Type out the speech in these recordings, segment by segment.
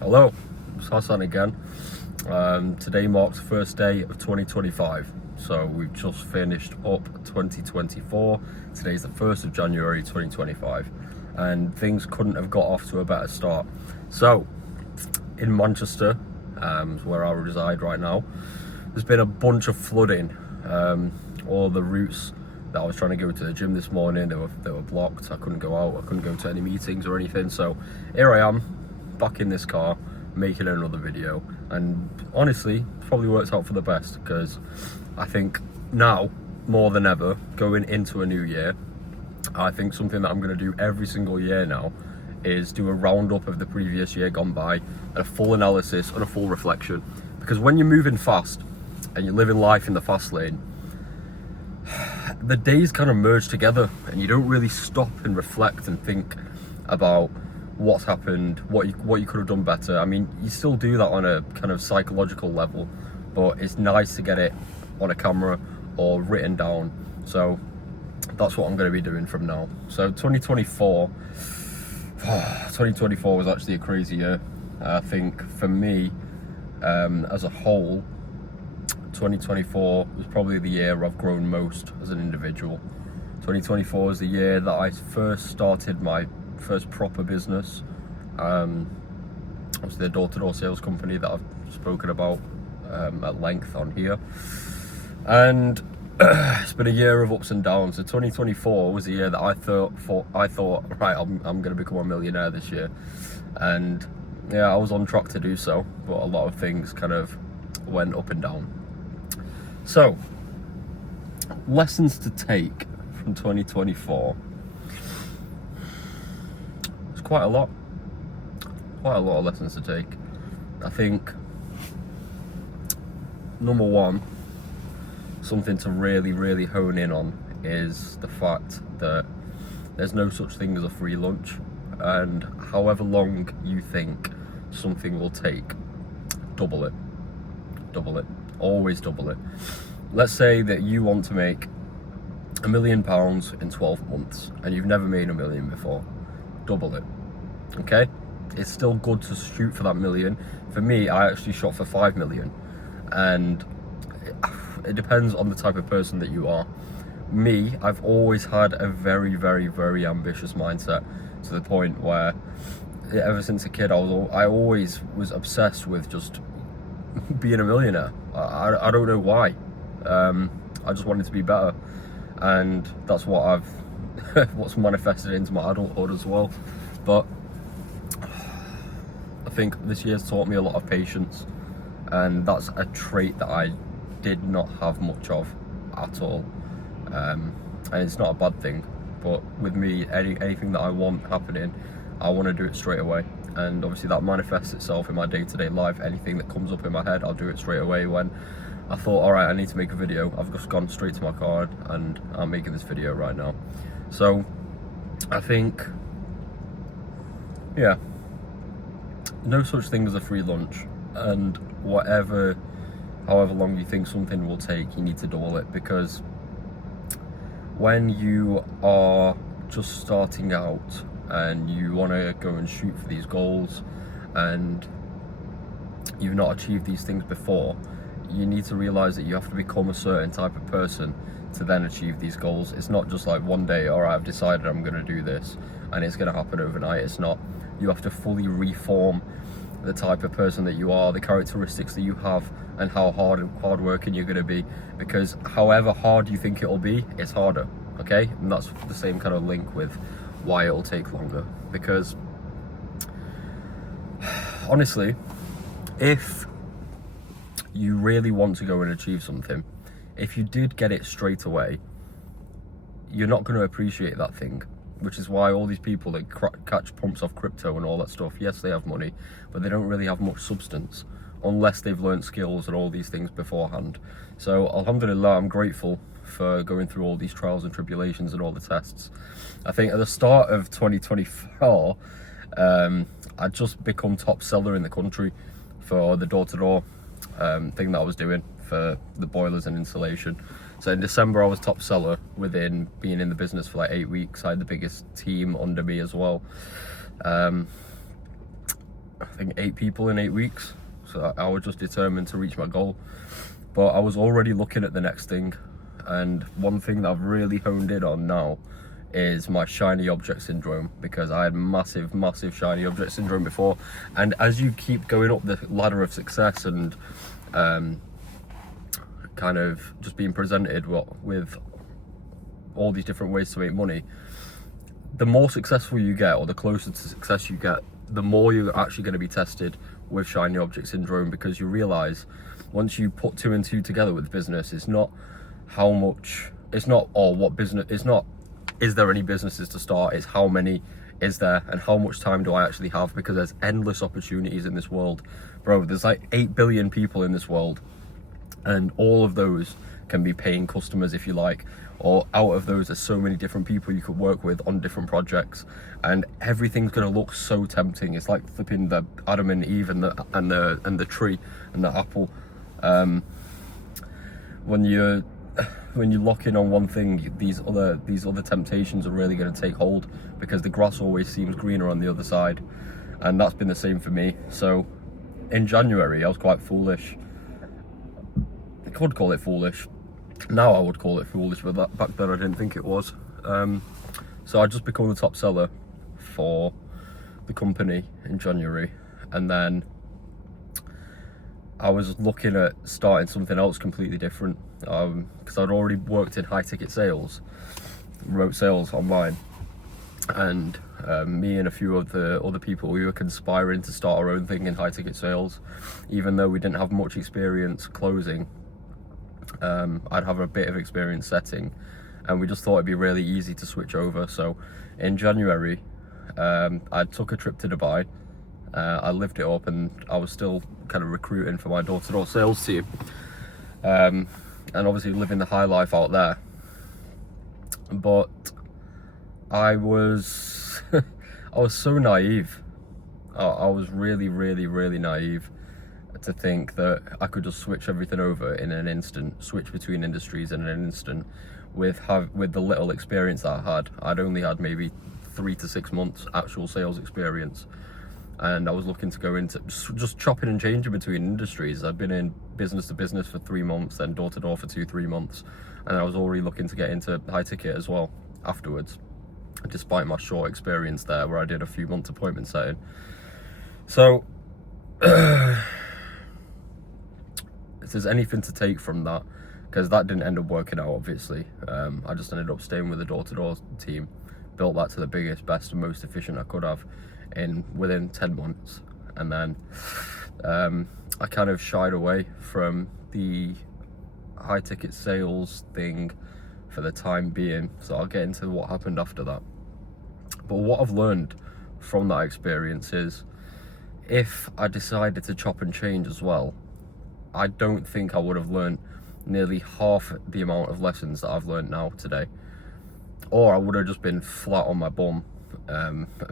Hello, it's Hassan again. Today marks the first day of 2025. So we've just finished up 2024. Today's the 1st of January 2025. And things couldn't have got off to a better start. So, in Manchester, where I reside right now, there's been a bunch of flooding. All the routes that I was trying to go to the gym this morning, they were blocked. I couldn't go out, I couldn't go to any meetings or anything. So here I am, back in this car, making another video. And honestly, it probably works out for the best, because I think now, more than ever, going into a new year, I think something that I'm going to do every single year now is do a roundup of the previous year gone by, and a full analysis and a full reflection. Because when you're moving fast and you're living life in the fast lane, the days kind of merge together and you don't really stop and reflect and think about what's happened, what you could have done better. I mean, you still do that on a kind of psychological level, but it's nice to get it on a camera or written down. So that's what I'm going to be doing from now. So 2024 was actually a crazy year. I think for me, as a whole, 2024 was probably the year I've grown most as an individual. 2024 is the year that I first started my first proper business. Obviously the door-to-door sales company that I've spoken about at length on here. And it's been a year of ups and downs. So 2024 was the year that I thought right, I'm going to become a millionaire this year. And yeah, I was on track to do so, but a lot of things kind of went up and down. So, lessons to take from 2024. It's quite a lot of lessons to take. I think, number one, something to really hone in on is the fact that there's no such thing as a free lunch, and however long you think something will take, double it, always double it. Let's say that you want to make £1 million in 12 months and you've never made $1 million before, double it. Okay, it's still good to shoot for that million. For me, I actually shot for 5 million, and it depends on the type of person that you are. Me, I've always had a very ambitious mindset, to the point where ever since a kid I always was obsessed with just being a millionaire. I don't know why. I just wanted to be better, and that's what what's manifested into my adulthood as well. But I think this year's taught me a lot of patience, and that's a trait that I did not have much of at all. And it's not a bad thing, but with me, anything that I want happening, I want to do it straight away. And obviously that manifests itself in my day-to-day life. Anything that comes up in my head, I'll do it straight away. When I thought, all right, I need to make a video, I've just gone straight to my card and I'm making this video right now. So I think, yeah, no such thing as a free lunch. And however long you think something will take, you need to double it. Because when you are just starting out and you want to go and shoot for these goals, and you've not achieved these things before, you need to realize that you have to become a certain type of person to then achieve these goals. It's not just like one day, all right, I've decided I'm going to do this and it's going to happen overnight. It's not. You have to fully reform the type of person that you are, the characteristics that you have, and how hard working you're going to be. Because however hard you think it'll be, it's harder. Okay, and that's the same kind of link with why it'll take longer. Because honestly, if you really want to go and achieve something, if you did get it straight away, you're not going to appreciate that thing. Which is why all these people that catch pumps off crypto and all that stuff, yes, they have money, but they don't really have much substance unless they've learned skills and all these things beforehand. So alhamdulillah, I'm grateful for going through all these trials and tribulations and all the tests. I think at the start of 2024, I'd just become top seller in the country for the door-to-door thing that I was doing for the boilers and insulation. So in December, I was top seller within being in the business for like 8 weeks. I had the biggest team under me as well. I think 8 people in 8 weeks. So I was just determined to reach my goal. But I was already looking at the next thing. And one thing that I've really honed in on now is my shiny object syndrome, because I had massive shiny object syndrome before. And as you keep going up the ladder of success and kind of just being presented with all these different ways to make money, the more successful you get, or the closer to success you get, the more you're actually going to be tested with shiny object syndrome, because you realize once you put 2 and 2 together with business, it's not how much, it's not what business, it's not is there any businesses to start, it's how many is there and how much time do I actually have, because there's endless opportunities in this world. Bro, there's like 8 billion people in this world, and all of those can be paying customers if you like, or out of those there's so many different people you could work with on different projects, and everything's going to look so tempting. It's like flipping the Adam and Eve and the tree and the apple. When you lock in on one thing, these other temptations are really going to take hold, because the grass always seems greener on the other side, and that's been the same for me. So in January I was quite foolish. I could call it foolish. Now I would call it foolish, but back then I didn't think it was. So I just became the top seller for the company in January, and then I was looking at starting something else completely different, because I'd already worked in high ticket sales, remote sales online, and me and a few of the other people, we were conspiring to start our own thing in high ticket sales. Even though we didn't have much experience closing, I'd have a bit of experience setting, and we just thought it'd be really easy to switch over. So in January, I took a trip to Dubai. I lived it up, and I was still kind of recruiting for my door-to-door sales team, and obviously living the high life out there. But I was I was so naive. I was really naive to think that I could just switch everything over in an instant, switch between industries in an instant, with the little experience that I had. I'd only had maybe 3 to 6 months actual sales experience, and I was looking to go into just chopping and changing between industries. I'd been in business to business for 3 months, then door to door for 2-3 months, and I was already looking to get into high ticket as well afterwards, despite my short experience there where I did a few months appointment setting. So if there's anything to take from that, because that didn't end up working out obviously, I just ended up staying with the door-to-door team, built that to the biggest, best and most efficient I could have within 10 months, and then I kind of shied away from the high ticket sales thing for the time being, so I'll get into what happened after that. But what I've learned from that experience is, if I decided to chop and change as well, I don't think I would have learned nearly half the amount of lessons that I've learned now today, or I would have just been flat on my bum.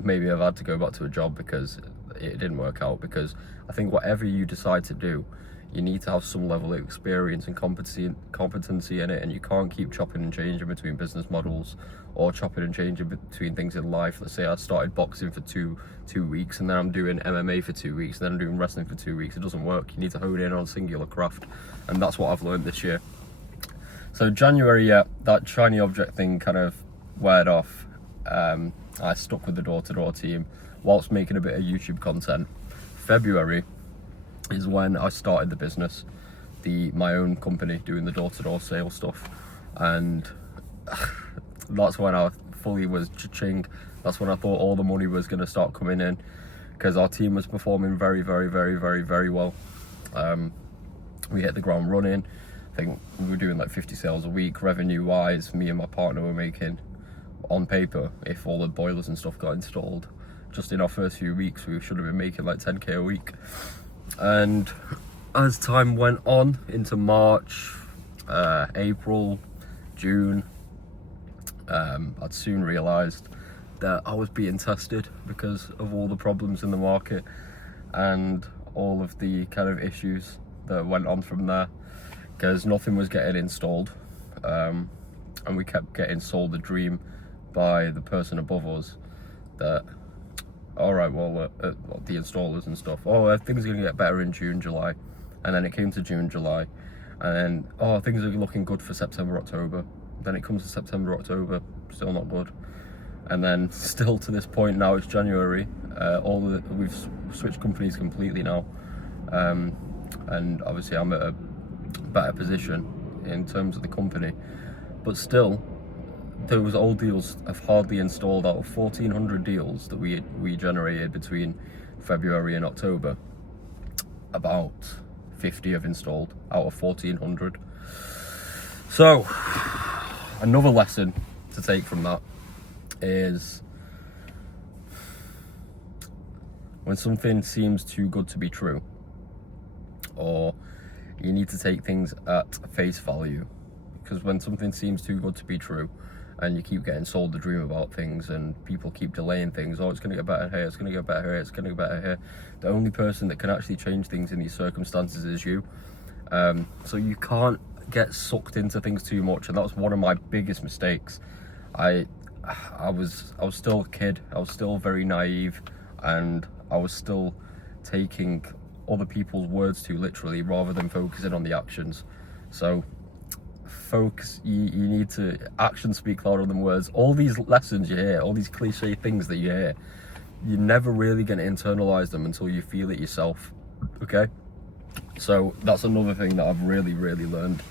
Maybe I've had to go back to a job because it didn't work out, because I think whatever you decide to do, you need to have some level of experience and competency in it, and you can't keep chopping and changing between business models or chopping and changing between things in life. Let's say I started boxing for two weeks, and then I'm doing MMA for 2 weeks, and then I'm doing wrestling for 2 weeks. It doesn't work. You need to hone in on a singular craft, and that's what I've learned this year. So January, that shiny object thing kind of weared off. I stuck with the door-to-door team whilst making a bit of YouTube content. February is when I started the business, my own company, doing the door-to-door sales stuff, and that's when I fully was cha-ching. That's when I thought all the money was going to start coming in, because our team was performing very well. We hit the ground running. I think we were doing like 50 sales a week. Revenue wise, me and my partner were making, on paper, if all the boilers and stuff got installed, just in our first few weeks we should have been making like 10k a week. And as time went on into March, April, June, I'd soon realised that I was being tested because of all the problems in the market and all of the kind of issues that went on from there, because nothing was getting installed, and we kept getting sold the dream by the person above us that all right, well, the installers and stuff, oh, things are going to get better in June, July. And then it came to June, July. And then, oh, things are looking good for September, October. Then it comes to September, October, still not good. And then still to this point now, it's January. We've switched companies completely now. And obviously I'm at a better position in terms of the company. But still, those old deals have hardly installed. Out of 1,400 deals that we generated between February and October, about 50 have installed out of 1,400. So another lesson to take from that is when something seems too good to be true, or you need to take things at face value, because when something seems too good to be true and you keep getting sold the dream about things and people keep delaying things, oh, it's going to get better here, it's going to get better here, it's going to get better here, the only person that can actually change things in these circumstances is you. So you can't get sucked into things too much, and that was one of my biggest mistakes. I was still a kid, I was still very naive, and I was still taking other people's words too literally rather than focusing on the actions. So focus, you need to, actions speak louder than words. All these lessons you hear, all these cliche things that you hear, you're never really going to internalize them until you feel it yourself. Okay, so that's another thing that I've really learned.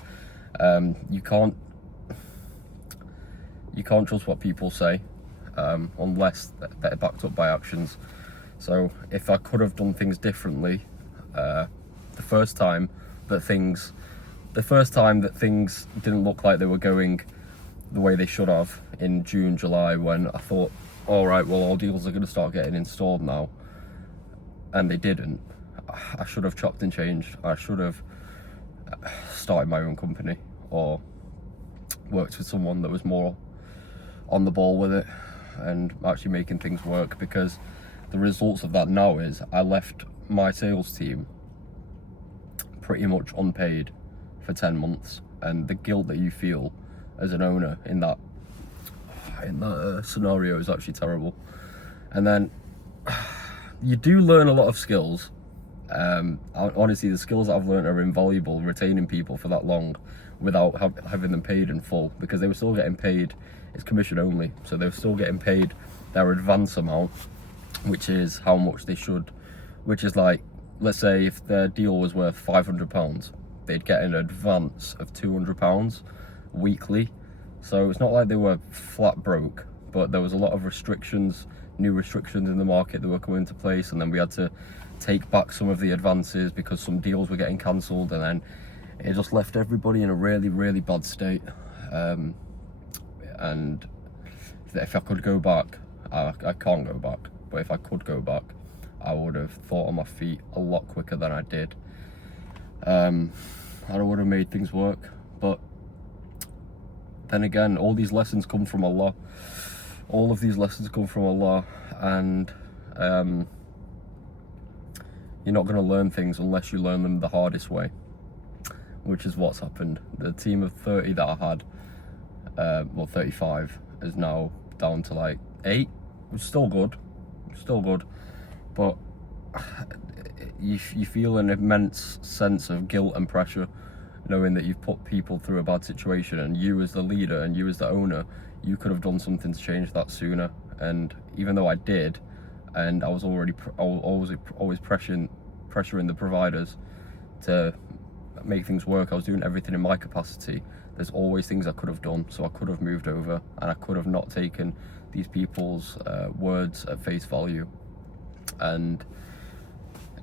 You can't trust what people say unless they're backed up by actions. So if I could have done things differently the first time that things didn't look like they were going the way they should have in June, July, when I thought, all right, well, all deals are going to start getting installed now, and they didn't, I should have chopped and changed. I should have started my own company or worked with someone that was more on the ball with it and actually making things work, because the results of that now is I left my sales team pretty much unpaid for 10 months, and the guilt that you feel as an owner in that scenario is actually terrible. And then you do learn a lot of skills. Honestly, the skills that I've learned are invaluable, retaining people for that long without having them paid in full, because they were still getting paid, it's commission only, so they were still getting paid their advance amount, which is how much they should, which is like, let's say if their deal was worth £500, they'd get an advance of £200 weekly. So it's not like they were flat broke, but there was a lot of restrictions, new restrictions in the market that were coming into place, and then we had to take back some of the advances because some deals were getting cancelled, and then it just left everybody in a really bad state. And if I could go back, I can't go back, but if I could go back, I would have thought on my feet a lot quicker than I did. And I would have made things work. But then again, all these lessons come from Allah. All of these lessons come from Allah, and you're not going to learn things unless you learn them the hardest way, which is what's happened. The team of 30 that I had, 35, is now down to like 8, which is still good, but you feel an immense sense of guilt and pressure knowing that you've put people through a bad situation, and you as the leader and you as the owner, you could have done something to change that sooner. And even though I did, and I was always pressuring the providers to make things work, I was doing everything in my capacity. There's always things I could have done, so I could have moved over, and I could have not taken these people's words at face value. And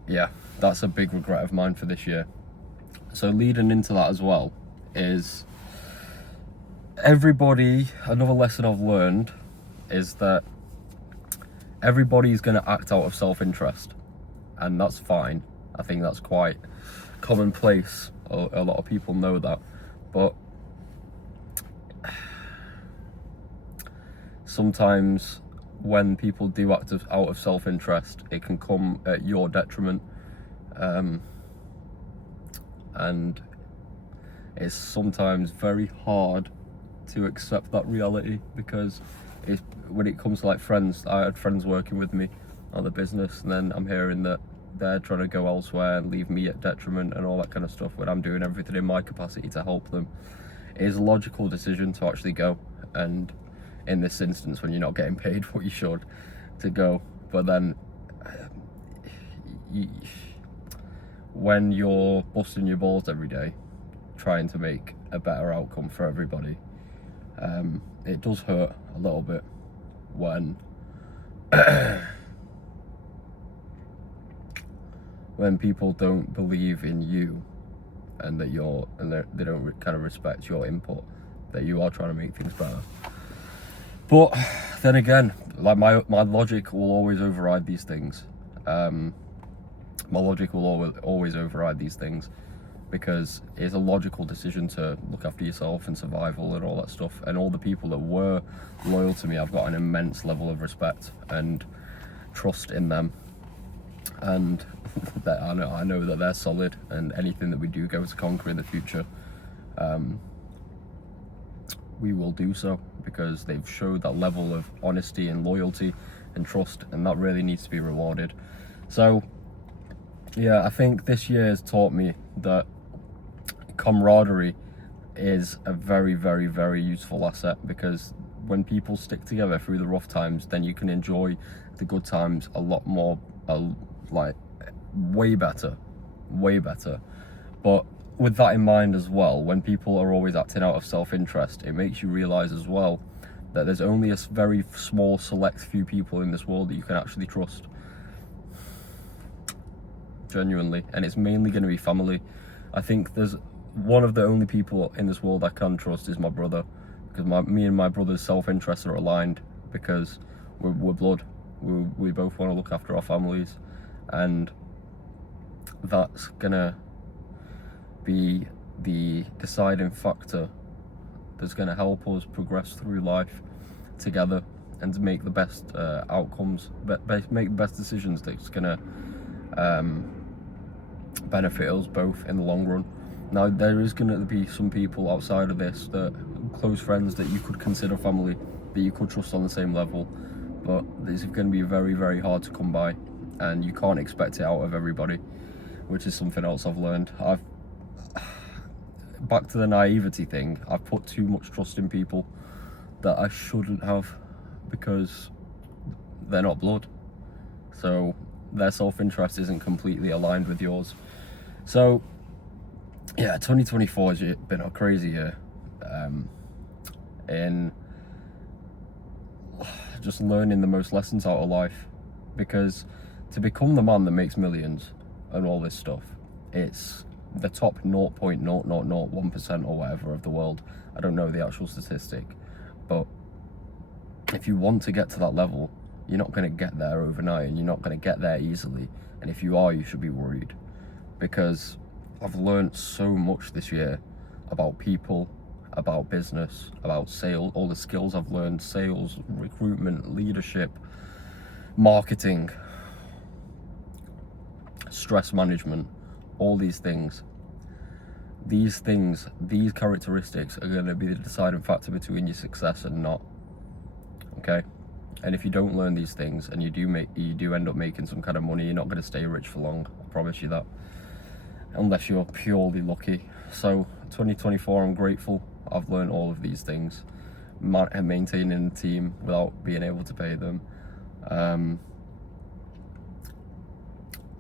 yeah, that's a big regret of mine for this year. So leading into that as well is another lesson I've learned is that everybody's going to act out of self-interest, and that's fine. I think that's quite commonplace. A lot of people know that, but sometimes when people do act out of self-interest, it can come at your detriment, and it's sometimes very hard to accept that reality, because when it comes to like friends, I had friends working with me on the business, and then I'm hearing that they're trying to go elsewhere and leave me at detriment and all that kind of stuff when I'm doing everything in my capacity to help them. It is a logical decision to actually go, and in this instance when you're not getting paid what you should, to go. But then when you're busting your balls every day trying to make a better outcome for everybody, it does hurt a little bit when when people don't believe in you and that they don't kind of respect your input, that you are trying to make things better. But then again, like my logic will always override these things. My logic will always override these things, because it's a logical decision to look after yourself and survival and all that stuff. And all the people that were loyal to me, I've got an immense level of respect and trust in them, and that I know that they're solid, and anything that we do go to conquer in the future, we will do so, because they've showed that level of honesty and loyalty and trust, and that really needs to be rewarded. So yeah, I think this year has taught me that camaraderie is a very, very, very useful asset, because when people stick together through the rough times, then you can enjoy the good times a lot more, like way better. But with that in mind as well, when people are always acting out of self-interest, it makes you realize as well that there's only a very small select few people in this world that you can actually trust, genuinely, and it's mainly going to be family. I think there's one of the only people in this world I can trust is my brother, because me and my brother's self-interests are aligned, because we're blood. We both want to look after our families, and that's gonna be the deciding factor that's gonna help us progress through life together and to make the best outcomes, make the best decisions that's gonna benefit us both in the long run. Now, there is going to be some people outside of this, that close friends that you could consider family, that you could trust on the same level, but this is going to be very, very hard to come by, and you can't expect it out of everybody, which is something else I've learned. Back to the naivety thing, I've put too much trust in people that I shouldn't have, because they're not blood, so their self-interest isn't completely aligned with yours. So yeah, 2024 has been a crazy year in just learning the most lessons out of life, because to become the man that makes millions and all this stuff, it's the top 0.0001% or whatever of the world. I don't know the actual statistic, but if you want to get to that level, you're not going to get there overnight, and you're not going to get there easily. And if you are, you should be worried, because I've learned so much this year about people, about business, about sales, all the skills I've learned: sales, recruitment, leadership, marketing, stress management, all these things. These characteristics are going to be the deciding factor between your success and not. Okay? And if you don't learn these things, and you do end up making some kind of money, you're not going to stay rich for long, I promise you that, unless you're purely lucky. So 2024, I'm grateful I've learned all of these things, maintaining a team without being able to pay them,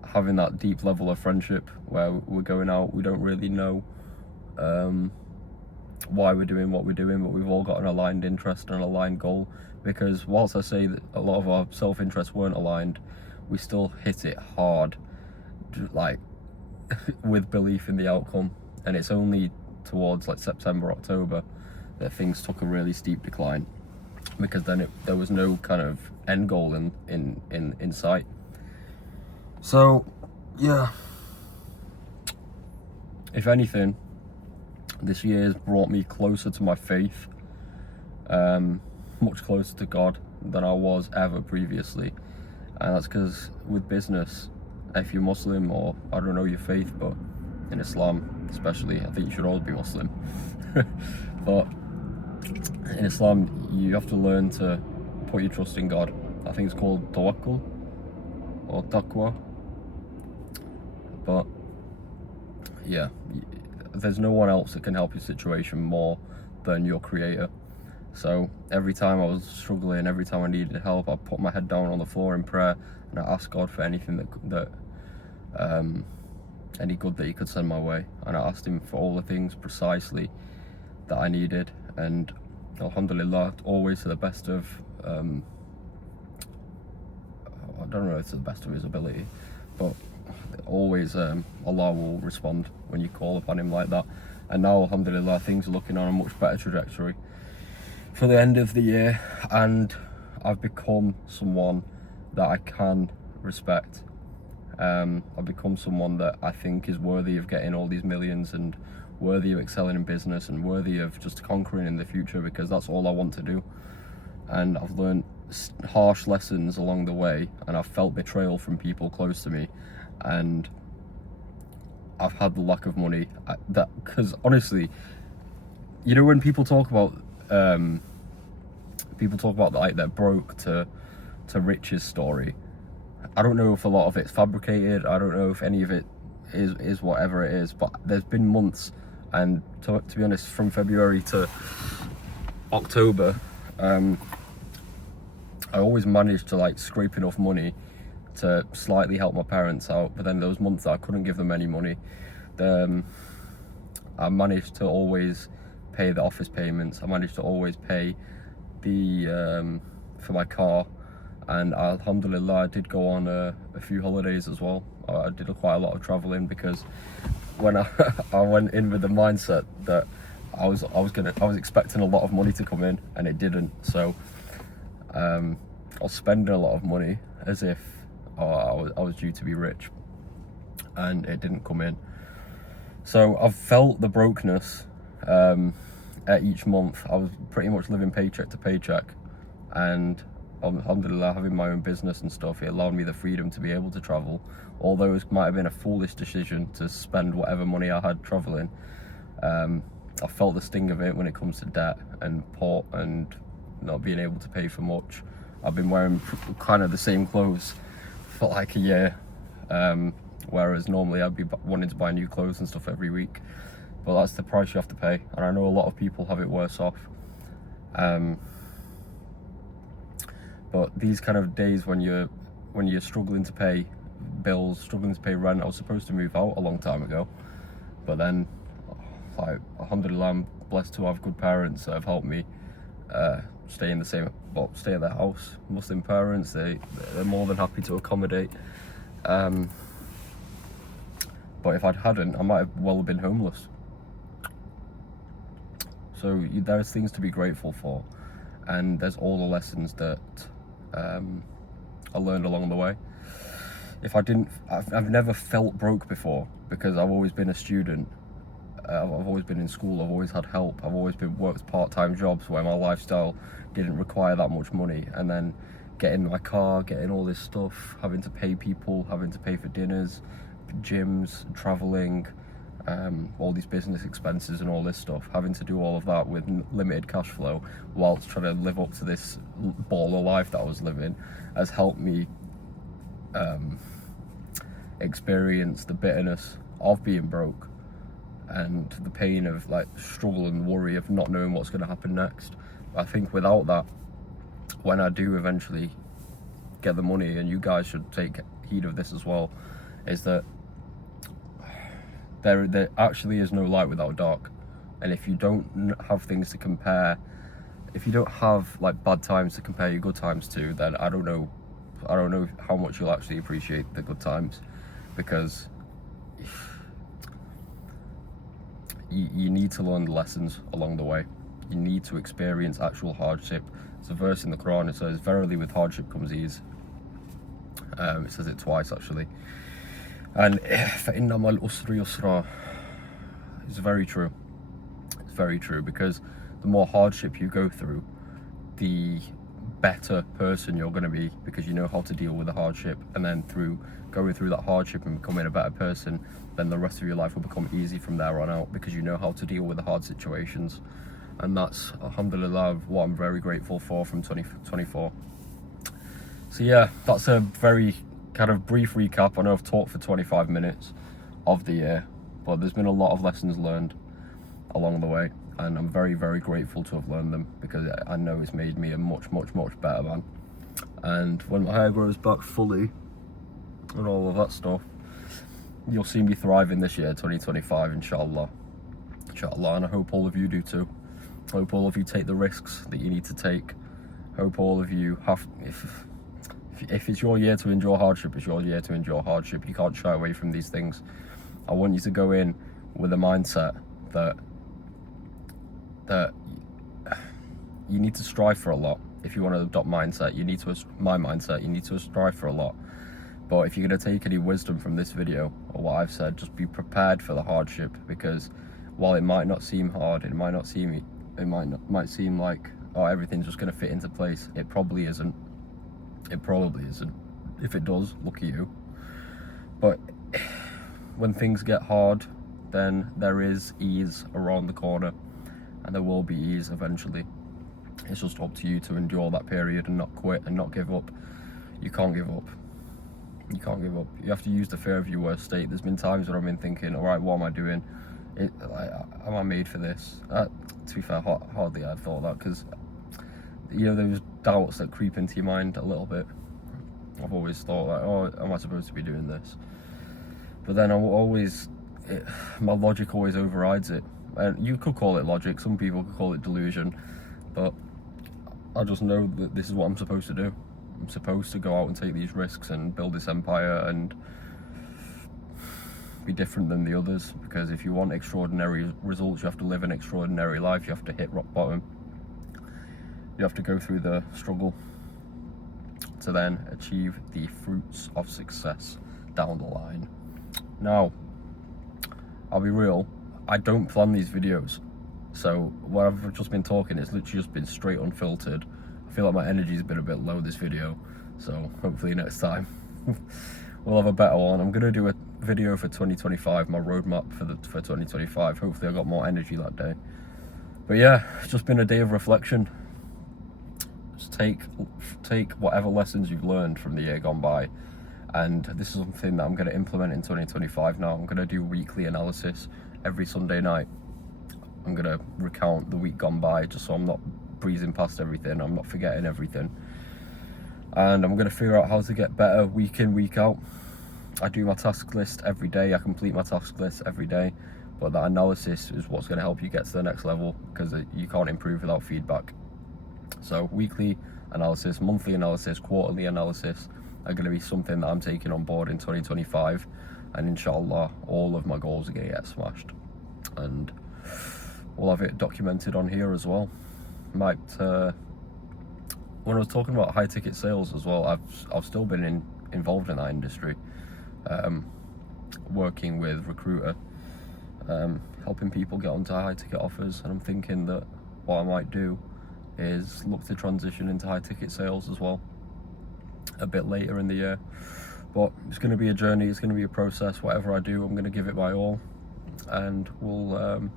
having that deep level of friendship where we're going out, we don't really know why we're doing what we're doing, but we've all got an aligned interest and an aligned goal. Because whilst I say that a lot of our self-interests weren't aligned, we still hit it hard, like with belief in the outcome. And it's only towards like September, October that things took a really steep decline, because then there was no kind of end goal in sight. So yeah, if anything, this year has brought me closer to my faith, much closer to God than I was ever previously. And that's because with business, if you're Muslim, or I don't know your faith, but in Islam especially, I think you should always be Muslim, but in Islam you have to learn to put your trust in God. I think it's called tawakkul, or taqwa. But yeah, there's no one else that can help your situation more than your creator. So every time I was struggling, every time I needed help, I put my head down on the floor in prayer and I asked God for anything that any good that he could send my way, and I asked him for all the things precisely that I needed, and alhamdulillah, always to the best of I don't know if it's the best of his ability, but always Allah will respond when you call upon him like that. And now alhamdulillah, things are looking on a much better trajectory for the end of the year, and I've become someone that I can respect. I've become someone that I think is worthy of getting all these millions, and worthy of excelling in business, and worthy of just conquering in the future, because that's all I want to do. And I've learned harsh lessons along the way, and I've felt betrayal from people close to me, and I've had the lack of money because honestly, you know, when people talk about like their broke to riches story, I don't know if a lot of it's fabricated. I don't know if any of it is whatever it is, but there's been months, and to be honest, from February to October, I always managed to like scrape enough money to slightly help my parents out. But then those months that I couldn't give them any money, I managed to always pay the office payments. I managed to always pay the for my car. And alhamdulillah, I did go on a few holidays as well. I did quite a lot of traveling, because when I went in with the mindset that I was expecting a lot of money to come in, and it didn't. So I was spending a lot of money as if I was due to be rich, and it didn't come in. So I've felt the brokenness at each month. I was pretty much living paycheck to paycheck, and alhamdulillah, having my own business and stuff, it allowed me the freedom to be able to travel. Although it might have been a foolish decision to spend whatever money I had traveling, I felt the sting of it when it comes to debt and port and not being able to pay for much. I've been wearing kind of the same clothes for like a year, whereas normally I'd be wanting to buy new clothes and stuff every week. But that's the price you have to pay, and I know a lot of people have it worse off. But these kind of days when you're struggling to pay bills, struggling to pay rent. I was supposed to move out a long time ago, but then, like, alhamdulillah, I'm blessed to have good parents that have helped me stay at their house. Muslim parents, they're more than happy to accommodate. But if I hadn't, I might have well been homeless. So there's things to be grateful for, and there's all the lessons that I learned along the way. I've never felt broke before, because I've always been a student. I've always been in school. I've always had help. I've always worked part-time jobs where my lifestyle didn't require that much money. And then getting my car, getting all this stuff, having to pay people, having to pay for dinners, gyms, traveling, all these business expenses and all this stuff, having to do all of that with limited cash flow whilst trying to live up to this baller life that I was living, has helped me experience the bitterness of being broke, and the pain of like struggle and worry of not knowing what's going to happen next. I think without that, when I do eventually get the money, and you guys should take heed of this as well, is that there actually is no light without dark. And if you don't have things to compare, if you don't have like bad times to compare your good times to, then I don't know how much you'll actually appreciate the good times, because you need to learn the lessons along the way. You need to experience actual hardship. It's a verse in the Quran. It says, "Verily, with hardship comes ease." It says it twice actually. And فَإِنَّمَا الْأُسْرِ يُسْرًا. It's very true. It's very true, because the more hardship you go through, the better person you're going to be, because you know how to deal with the hardship. And then through going through that hardship and becoming a better person, then the rest of your life will become easy from there on out, because you know how to deal with the hard situations. And that's, alhamdulillah, what I'm very grateful for from 2024. So yeah, that's a very kind of brief recap. I know I've talked for 25 minutes of the year, but there's been a lot of lessons learned along the way, and I'm very, very grateful to have learned them, because I know it's made me a much better man. And when my hair grows back fully and all of that stuff, you'll see me thriving this year, 2025, inshallah. And I hope all of you do too. I hope all of you take the risks that you need to take. I hope all of you have, if it's your year to endure hardship, it's your year to endure hardship. You can't shy away from these things. I want you to go in with a mindset that you need to strive for a lot. If you want to adopt my mindset, you need to strive for a lot. But if you're going to take any wisdom from this video or what I've said, just be prepared for the hardship, because while it might not seem hard, it might seem like, oh, everything's just going to fit into place. It probably isn't. If it does, lucky you. But when things get hard, then there is ease around the corner, and there will be ease eventually. It's just up to you to endure that period and not quit and not give up. You can't give up. You have to use the fear of your worst state. There's been times when I've been thinking, all right, what am I doing? Am I made for this? To be fair, hardly I'd thought that, because those doubts that creep into your mind a little bit. I've always thought like, oh, am I supposed to be doing this? But then my logic always overrides it. And you could call it logic, some people could call it delusion, but I just know that this is what I'm supposed to do. I'm supposed to go out and take these risks and build this empire and be different than the others, because if you want extraordinary results, you have to live an extraordinary life. You have to hit rock bottom. You have to go through the struggle to then achieve the fruits of success down the line. Now, I'll be real, I don't plan these videos, so what I've just been talking, it's literally just been straight unfiltered. I feel like my energy's been a bit low this video, so hopefully next time we'll have a better one. I'm going to do a video for 2025, my roadmap for 2025. Hopefully I got more energy that day. But yeah, it's just been a day of reflection. Just take whatever lessons you've learned from the year gone by, and this is something that I'm going to implement in 2025 now. I'm going to do weekly analysis every Sunday night. I'm going to recount the week gone by, just so I'm not breezing past everything, I'm not forgetting everything. And I'm going to figure out how to get better week in, week out. I do my task list every day, I complete my task list every day, but that analysis is what's going to help you get to the next level, because you can't improve without feedback. So weekly analysis, monthly analysis, quarterly analysis are going to be something that I'm taking on board in 2025, and inshallah all of my goals are going to get smashed, and we'll have it documented on here as well. When I was talking about high ticket sales as well, I've still been involved in that industry, working with Recruiter, helping people get onto high ticket offers, and I'm thinking that what I might do is look to transition into high ticket sales as well a bit later in the year. But it's going to be a journey, it's going to be a process. Whatever I do, I'm going to give it my all, and we'll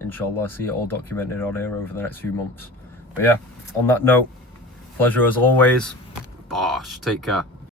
inshallah see it all documented on here over the next few months. But yeah, on that note, pleasure as always. Bosh, take care.